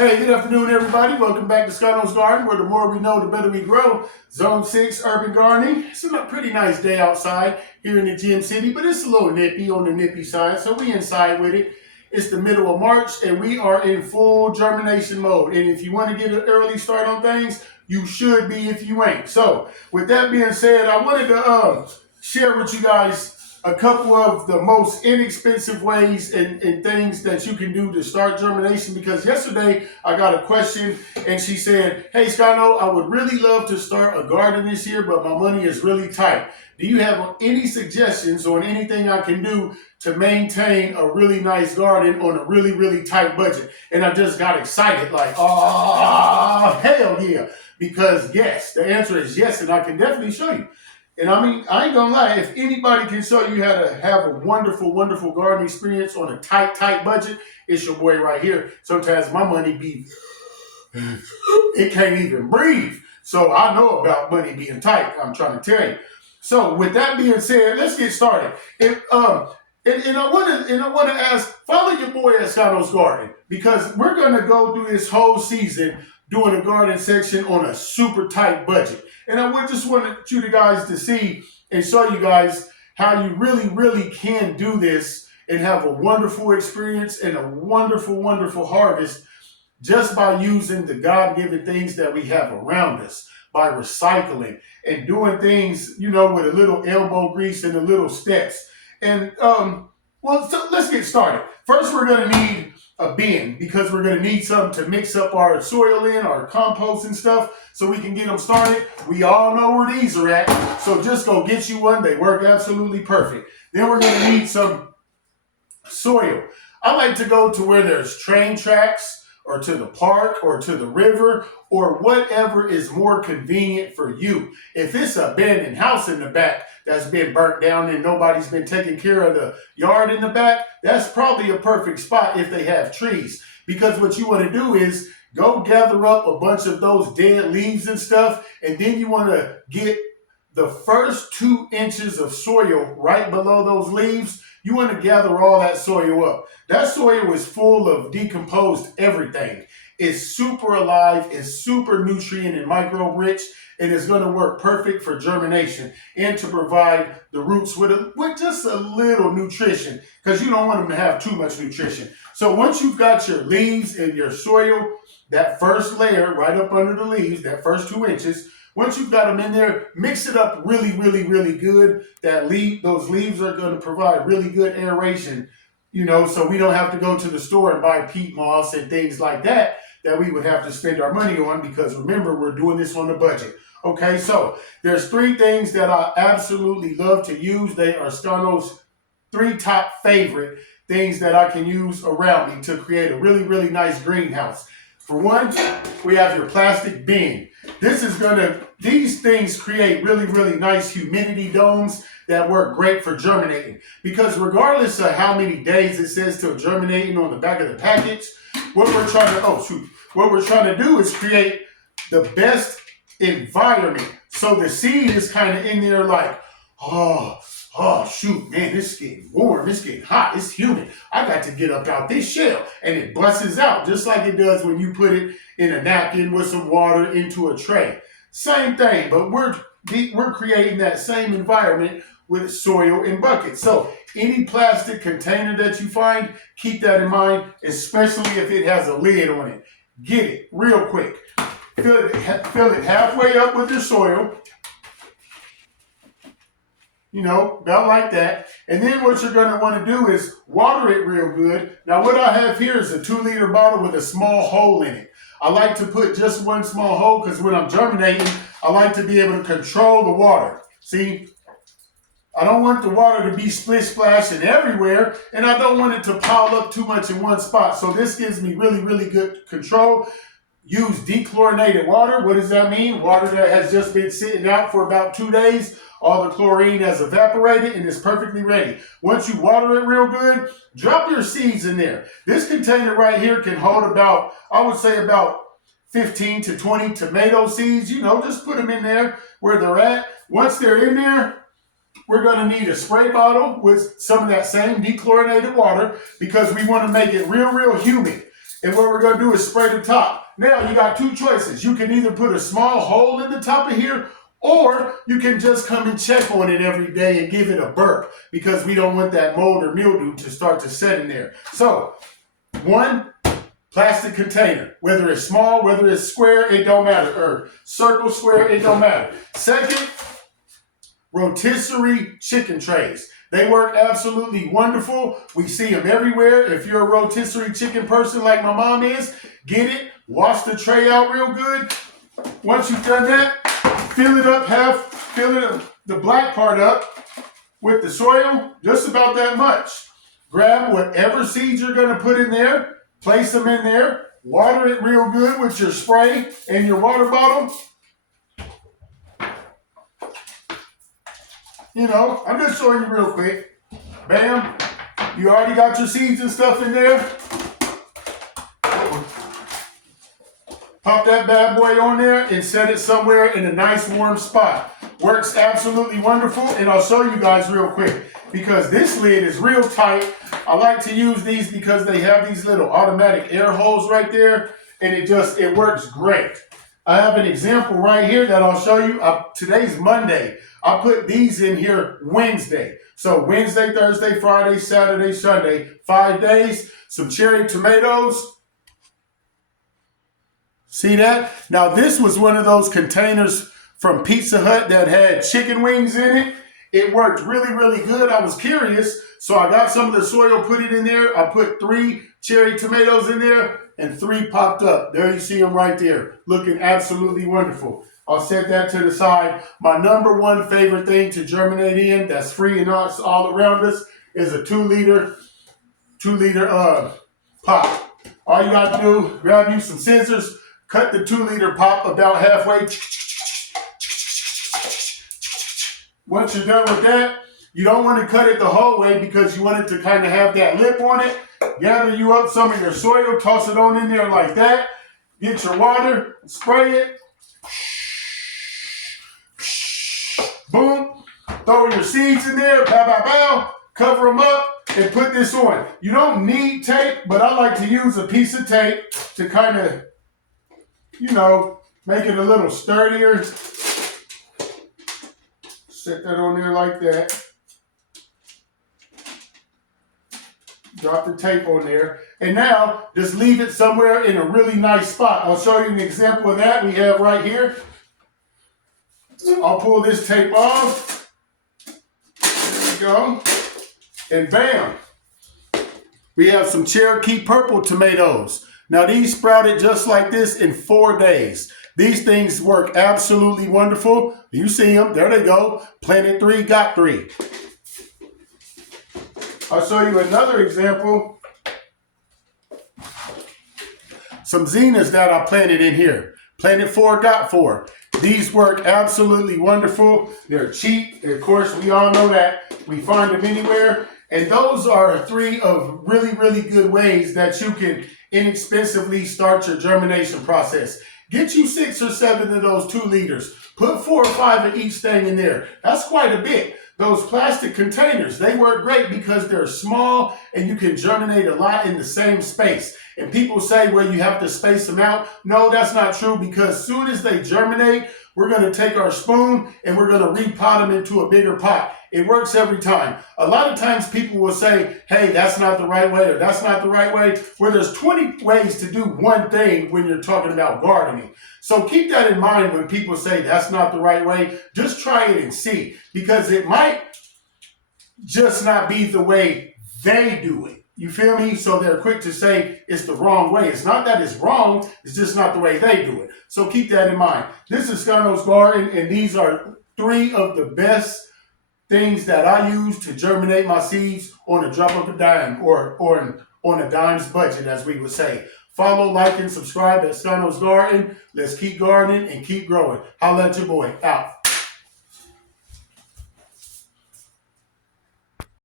Hey, good afternoon, everybody. Welcome back to Scano's Garden, where the more we know, the better we grow. Zone 6, urban gardening. It's a pretty nice day outside here in the Gym City, but it's a little nippy on the nippy side, so we inside with it. It's the middle of March, and we are in full germination mode. And if you want to get an early start on things, you should be if you ain't. So, with that being said, I wanted to share with you guys a couple of the most inexpensive ways and things that you can do to start germination, because yesterday I got a question and she said, "Hey Scano, I would really love to start a garden this year, but my money is really tight. Do you have any suggestions on anything I can do to maintain a really nice garden on a really, really tight budget?" And I just got excited like, oh, hell yeah. Because yes, the answer is yes, and I can definitely show you. And I mean, I ain't gonna lie, if anybody can show you how to have a wonderful, wonderful garden experience on a tight, tight budget, it's your boy right here. Sometimes my money be, it can't even breathe. So I know about money being tight, I'm trying to tell you. So with that being said, let's get started. And I want to ask, follow your boy at Scano's Garden, because we're gonna go through this whole season doing a garden section on a super tight budget. And I just wanted you guys to see and show you guys how you really, really can do this and have a wonderful experience and a wonderful, wonderful harvest just by using the God-given things that we have around us, by recycling and doing things, with a little elbow grease and the little steps. And, so let's get started. First, we're going to need a bin, because we're going to need something to mix up our soil in, our compost and stuff, so we can get them started. We all know where these are at, so just go get you one. They work absolutely perfect. Then we're going to need some soil. I like to go to where there's train tracks, or to the park, or to the river, or whatever is more convenient for you. If it's an abandoned house in the back that's been burnt down and nobody's been taking care of the yard in the back, that's probably a perfect spot if they have trees. Because what you want to do is go gather up a bunch of those dead leaves and stuff, and then you want to get the first 2 inches of soil right below those leaves. You want to gather all that soil up. That soil is full of decomposed everything. It's super alive, it's super nutrient and microbe rich, and it's going to work perfect for germination and to provide the roots with just a little nutrition, because you don't want them to have too much nutrition. So once you've got your leaves and your soil, that first layer right up under the leaves, that first 2 inches, once you've got them in there, mix it up really, really, really good. Those leaves are going to provide really good aeration, so we don't have to go to the store and buy peat moss and things like that we would have to spend our money on, because remember, we're doing this on a budget. Okay, so there's 3 things that I absolutely love to use. They are Scano's 3 top favorite things that I can use around me to create a really, really nice greenhouse. For one, we have your plastic bin. These things create really, really nice humidity domes that work great for germinating. Because regardless of how many days it says to germinating on the back of the package, what we're trying to do is create the best environment. So the seed is kind of in there like, oh shoot, man, it's getting warm, it's getting hot, it's humid. I got to get up out this shell. And it busts out just like it does when you put it in a napkin with some water into a tray. Same thing, but we're creating that same environment with soil and buckets. So any plastic container that you find, keep that in mind, especially if it has a lid on it. Get it real quick. Fill it halfway up with your soil. About like that. And then what you're going to want to do is water it real good. Now what I have here is a 2-liter bottle with a small hole in it. I like to put just one small hole, because when I'm germinating, I like to be able to control the water. See, I don't want the water to be splish splashing everywhere, and I don't want it to pile up too much in one spot. So this gives me really, really good control. Use dechlorinated water. What does that mean? Water that has just been sitting out for about 2 days. All the chlorine has evaporated and is perfectly ready. Once you water it real good, drop your seeds in there. This container right here can hold about 15 to 20 tomato seeds. Just put them in there where they're at. Once they're in there, we're going to need a spray bottle with some of that same dechlorinated water, because we want to make it real, real humid. And what we're going to do is spray the top. Now, you got two choices. You can either put a small hole in the top of here, or you can just come and check on it every day and give it a burp, because we don't want that mold or mildew to start to set in there. So, one, plastic container. Whether it's small, whether it's square, it don't matter. Or circle, square, it don't matter. Second, rotisserie chicken trays. They work absolutely wonderful. We see them everywhere. If you're a rotisserie chicken person like my mom is, get it, wash the tray out real good. Once you've done that, fill it up, fill it the black part up with the soil, just about that much. Grab whatever seeds you're going to put in there, place them in there, water it real good with your spray and your water bottle. You know, I'm just showing you real quick. Bam. You already got your seeds and stuff in there. Pop that bad boy on there and set it somewhere in a nice warm spot. Works absolutely wonderful. And I'll show you guys real quick, because this lid is real tight. I like to use these because they have these little automatic air holes right there. And it works great. I have an example right here that I'll show you. Today's Monday. I put these in here Wednesday. So Wednesday, Thursday, Friday, Saturday, Sunday, 5 days. Some cherry tomatoes. See that? Now this was one of those containers from Pizza Hut that had chicken wings in it. It worked really, really good. I was curious, so I got some of the soil, put it in there. I put 3 cherry tomatoes in there, and 3 popped up. There you see them right there, looking absolutely wonderful. I'll set that to the side. My number one favorite thing to germinate in, that's free and all around us, is a 2 liter pop. All you got to do, grab you some scissors, cut the 2 liter pop about halfway. Once you're done with that, you don't want to cut it the whole way because you want it to kind of have that lip on it. Gather you up some of your soil, toss it on in there like that. Get your water, spray it. Boom. Throw your seeds in there, bow, bow, bow. Cover them up and put this on. You don't need tape, but I like to use a piece of tape to kind of, you know, make it a little sturdier. Set that on there like that. Drop the tape on there. And now, just leave it somewhere in a really nice spot. I'll show you an example of that we have right here. I'll pull this tape off. There we go. And bam. We have some Cherokee purple tomatoes. Now these sprouted just like this in 4 days. These things work absolutely wonderful. You see them. There they go. Planted 3, got 3. I'll show you another example. Some zinnias that I planted in here. Planted 4, got 4. These work absolutely wonderful. They're cheap. Of course, we all know that. We find them anywhere. And those are 3 of really, really good ways that you can inexpensively start your germination process. Get you 6 or 7 of those 2 liters. Put 4 or 5 of each thing in there. That's quite a bit. Those plastic containers, they work great because they're small and you can germinate a lot in the same space. And people say, well, you have to space them out. No, that's not true, because as soon as they germinate, we're going to take our spoon and we're going to repot them into a bigger pot. It works every time. A lot of times people will say, hey, that's not the right way, or that's not the right way. Well, there's 20 ways to do one thing when you're talking about gardening. So keep that in mind when people say that's not the right way. Just try it and see, because it might just not be the way they do it. You feel me? So they're quick to say it's the wrong way. It's not that it's wrong. It's just not the way they do it. So keep that in mind. This is Scano's Garden, and these are 3 of the best things that I use to germinate my seeds on a drop of a dime, or on a dime's budget, as we would say. Follow, like, and subscribe at Scano's Garden. Let's keep gardening and keep growing. Holla at your boy. Out.